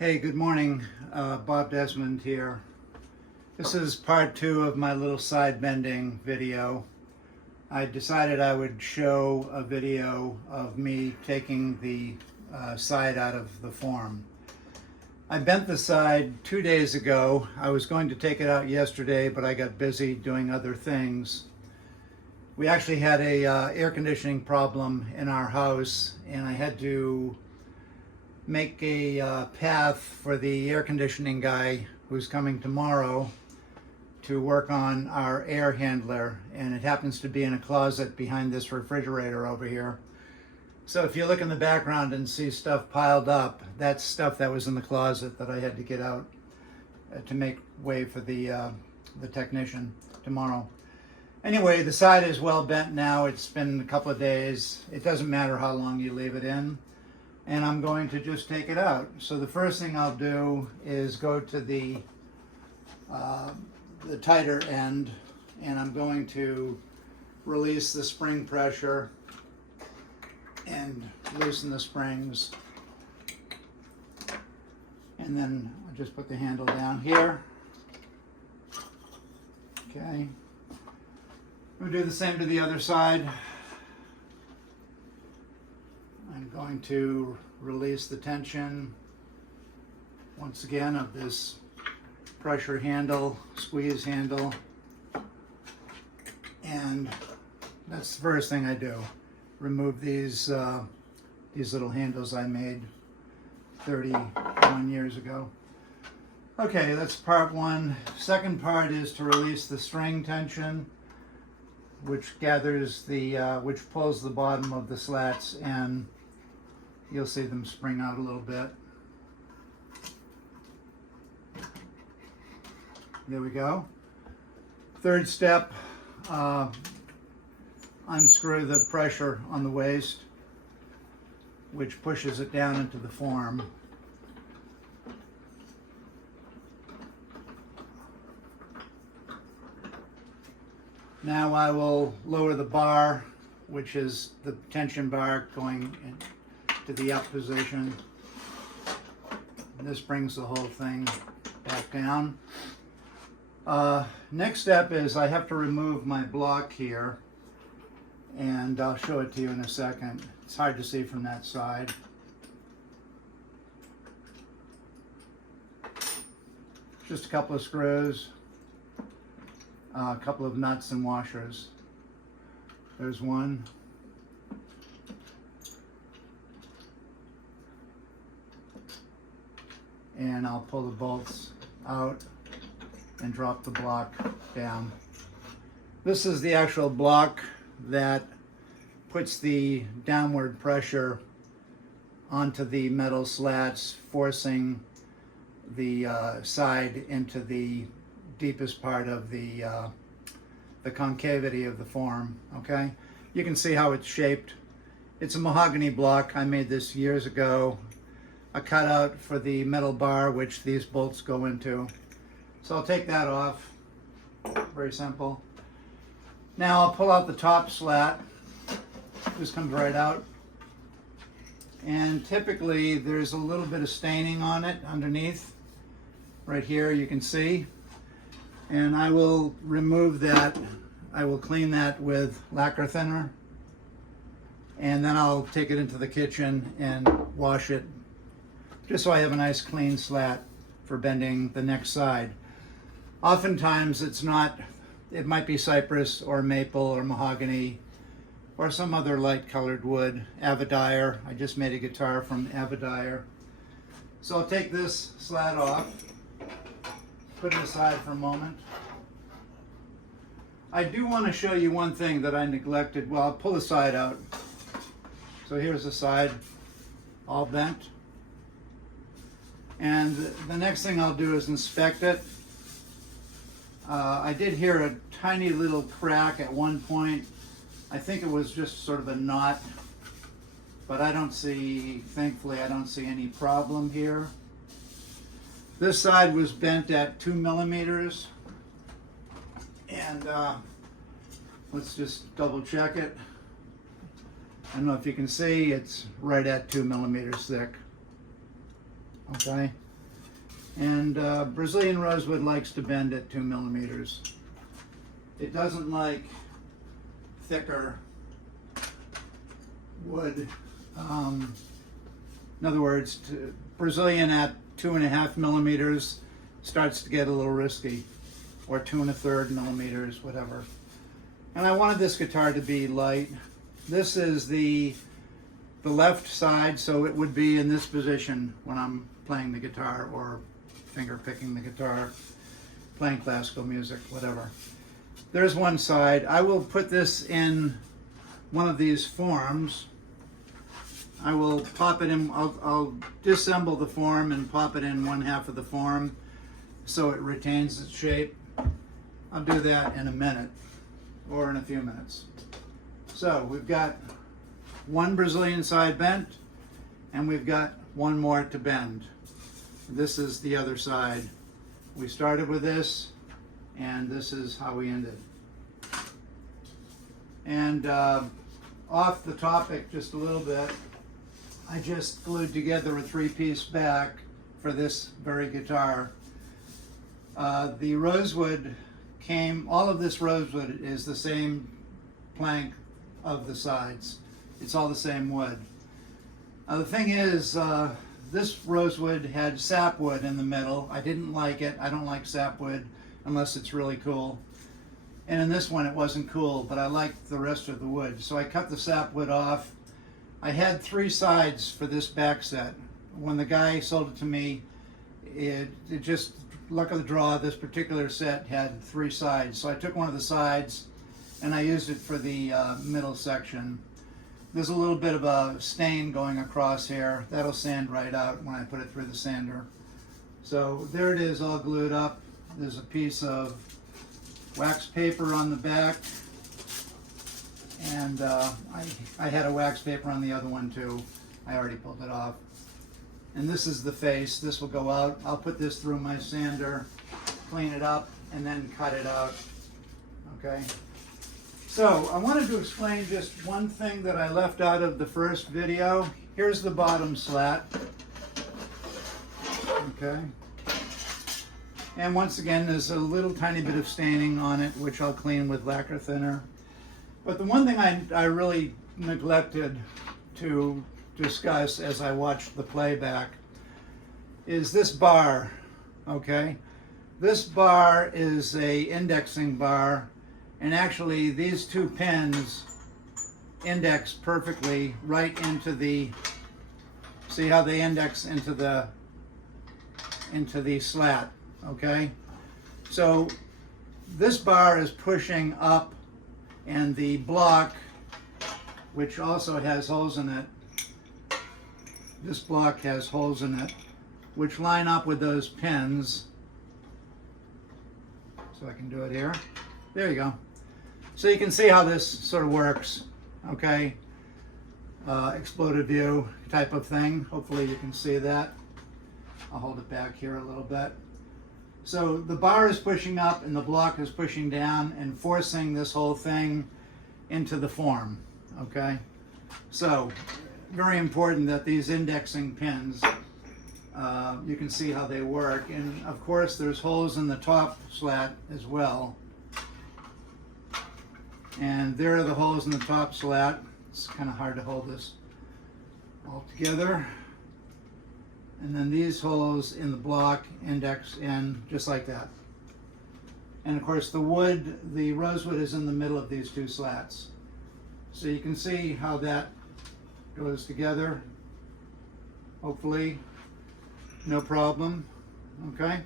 Hey, good morning. Bob Desmond here. This is part 2 of my little side bending video. I decided I would show a video of me taking the side out of the form. I bent the side 2 days ago. I was going to take it out yesterday, but I got busy doing other things. We actually had a air conditioning problem in our house, and I had to make a path for the air conditioning guy who's coming tomorrow to work on our air handler, and it happens to be in a closet behind this refrigerator over here. So if you look in the background and see stuff piled up, that's stuff that was in the closet that I had to get out to make way for the technician tomorrow. Anyway, the side is well bent now. It's been a couple of days. It doesn't matter how long you leave it in. And I'm going to just take it out. So the first thing I'll do is go to the tighter end, and I'm going to release the spring pressure and loosen the springs. And then I'll just put the handle down here. Okay. We'll do the same to the other side. I'm going to release the tension once again of this pressure handle, squeeze handle, and that's the first thing I do. Remove these little handles I made 31 years ago. Okay, that's part one. Second part is to release the string tension, which gathers which pulls the bottom of the slats, and you'll see them spring out a little bit. There we go. Third step, unscrew the pressure on the waist, which pushes it down into the form. Now I will lower the bar, which is the tension bar going to the up position. This brings the whole thing back down. Next step is I have to remove my block here, and I'll show it to you in a second. It's hard to see from that side. Just a couple of screws, a couple of nuts and washers. There's one. And I'll pull the bolts out and drop the block down. This is the actual block that puts the downward pressure onto the metal slats, forcing the side into the deepest part of the concavity of the form. Okay, you can see how it's shaped. It's a mahogany block. I made this years ago. A cutout for the metal bar, which these bolts go into. So I'll take that off. Very simple. Now I'll pull out the top slat. This comes right out. And typically there's a little bit of staining on it underneath. Right here you can see. And I will remove that. I will clean that with lacquer thinner. And then I'll take it into the kitchen and wash it, just so I have a nice clean slat for bending the next side. Oftentimes it might be cypress or maple or mahogany or some other light colored wood. Avidyre, I just made a guitar from Avidyre. So I'll take this slat off, put it aside for a moment. I do want to show you one thing that I neglected. Well, I'll pull the side out. So here's the side, all bent. And the next thing I'll do is inspect it. I did hear a tiny little crack at one point. I think it was just sort of a knot, but thankfully I don't see any problem here. This side was bent at 2 millimeters, and let's just double check it. I don't know if you can see, it's right at 2 millimeters thick. Okay, And Brazilian rosewood likes to bend at 2 millimeters. It doesn't like thicker wood. In other words, Brazilian at 2.5 millimeters starts to get a little risky, or 2 1/3 millimeters, whatever. And I wanted this guitar to be light. This is the left side, so it would be in this position when I'm playing the guitar or finger picking the guitar, playing classical music, whatever. There's one side. I will put this in one of these forms. I will pop it in, I'll disassemble the form and pop it in one half of the form so it retains its shape. I'll do that in a minute or in a few minutes. So we've got one Brazilian side bent and we've got one more to bend. This is the other side. We started with this and this is how we ended. And off the topic just a little bit, I just glued together a 3-piece back for this very guitar. The rosewood all of this rosewood is the same plank of the sides. It's all the same wood. The thing is, this rosewood had sapwood in the middle. I didn't like it. I don't like sapwood unless it's really cool. And in this one it wasn't cool, but I liked the rest of the wood. So I cut the sapwood off. I had 3 sides for this back set. When the guy sold it to me, it just, luck of the draw, this particular set had 3 sides. So I took one of the sides and I used it for the middle section. There's a little bit of a stain going across here. That'll sand right out when I put it through the sander. So there it is, all glued up. There's a piece of wax paper on the back. And I had a wax paper on the other one too. I already pulled it off. And this is the face. This will go out. I'll put this through my sander, clean it up, and then cut it out. Okay? So I wanted to explain just one thing that I left out of the first video. Here's the bottom slat. Okay? And once again, there's a little tiny bit of staining on it, which I'll clean with lacquer thinner. But the one thing I really neglected to discuss as I watched the playback is this bar, okay? This bar is a indexing bar, and actually these 2 pins index perfectly right into the, see how they index into the slat, okay? So this bar is pushing up, and the block, which also has holes in it, this block has holes in it, which line up with those pins. So I can do it here. There you go. So you can see how this sort of works, okay? Exploded view type of thing. Hopefully you can see that. I'll hold it back here a little bit. So the bar is pushing up and the block is pushing down and forcing this whole thing into the form, okay? So very important that these indexing pins, you can see how they work. And of course there's holes in the top slat as well. And there are the holes in the top slat. It's kind of hard to hold this all together. And then these holes in the block index in just like that. And of course the wood, the rosewood is in the middle of these 2 slats. So you can see how that goes together. Hopefully, no problem, okay?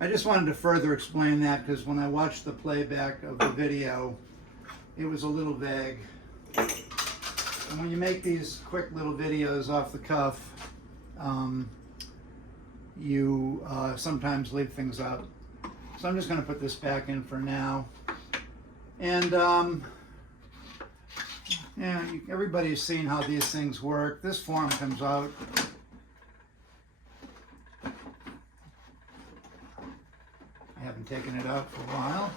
I just wanted to further explain that because when I watched the playback of the video, it was a little vague. And when you make these quick little videos off the cuff, you sometimes leave things out. So I'm just going to put this back in for now. And yeah, everybody's seen how these things work. This form comes out. I haven't taken it out for a while.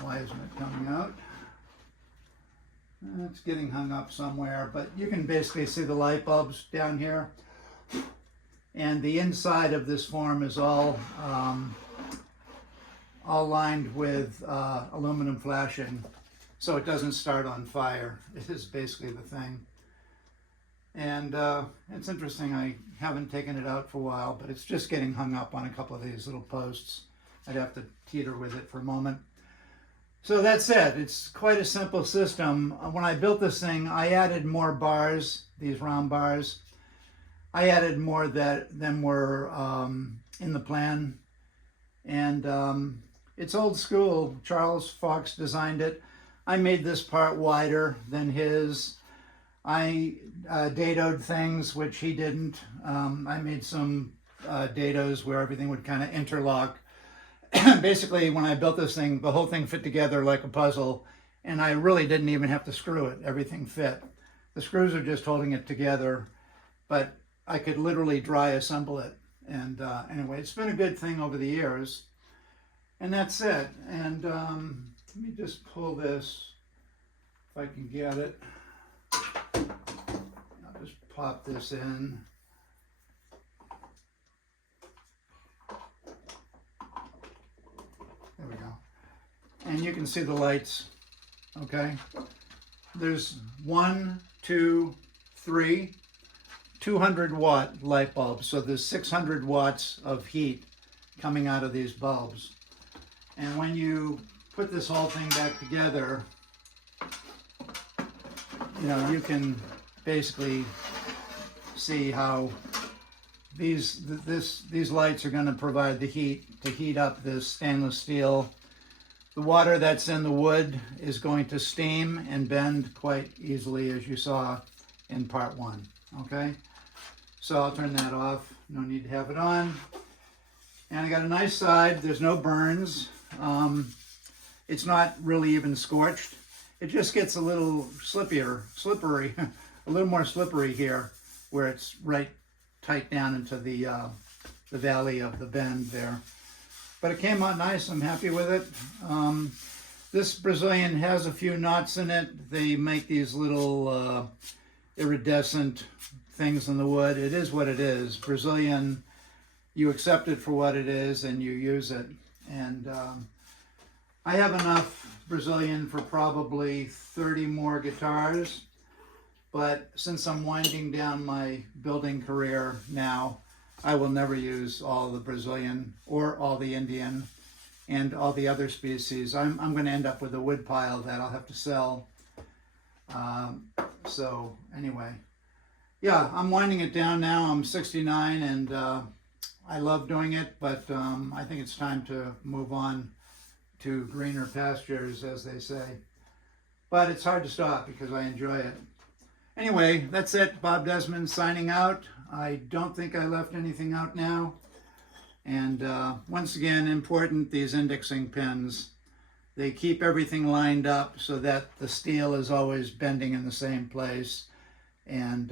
Why isn't it coming out? It's getting hung up somewhere, but you can basically see the light bulbs down here. And the inside of this form is all lined with aluminum flashing, so it doesn't start on fire. It is basically the thing. And it's interesting, I haven't taken it out for a while, but it's just getting hung up on a couple of these little posts. I'd have to teeter with it for a moment. So that's it. It's quite a simple system. When I built this thing, I added more bars, these round bars. I added more than were in the plan. And it's old school. Charles Fox designed it. I made this part wider than his. I dadoed things, which he didn't. I made some dados where everything would kind of interlock. Basically, when I built this thing, the whole thing fit together like a puzzle, and I really didn't even have to screw it. Everything fit. The screws are just holding it together, but I could literally dry assemble it. And anyway, it's been a good thing over the years. And that's it. And let me just pull this, if I can get it. I'll just pop this in. There we go. And you can see the lights, okay? There's 1, 2, 3, 200-watt light bulbs. So there's 600 watts of heat coming out of these bulbs. And when you put this whole thing back together, you know, you can basically see how these lights are going to provide the heat to heat up this stainless steel. The water that's in the wood is going to steam and bend quite easily, as you saw in part 1. Okay, so I'll turn that off. No need to have it on. And I got a nice side. There's no burns. It's not really even scorched. It just gets a little slippery, a little more slippery here, where it's right tight down into the valley of the bend there. But it came out nice. I'm happy with it. This Brazilian has a few knots in it. They make these little iridescent things in the wood. It is what it is. Brazilian, you accept it for what it is and you use it. And I have enough Brazilian for probably 30 more guitars. But since I'm winding down my building career now, I will never use all the Brazilian or all the Indian and all the other species. I'm going to end up with a wood pile that I'll have to sell. So anyway, yeah, I'm winding it down now. I'm 69 and I love doing it, but I think it's time to move on to greener pastures, as they say. But it's hard to stop because I enjoy it. Anyway, that's it. Bob Desmond signing out. I don't think I left anything out now. And once again, important, these indexing pins. They keep everything lined up so that the steel is always bending in the same place. And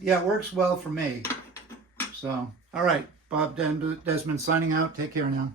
yeah, it works well for me. So, all right, Bob Desmond signing out. Take care now.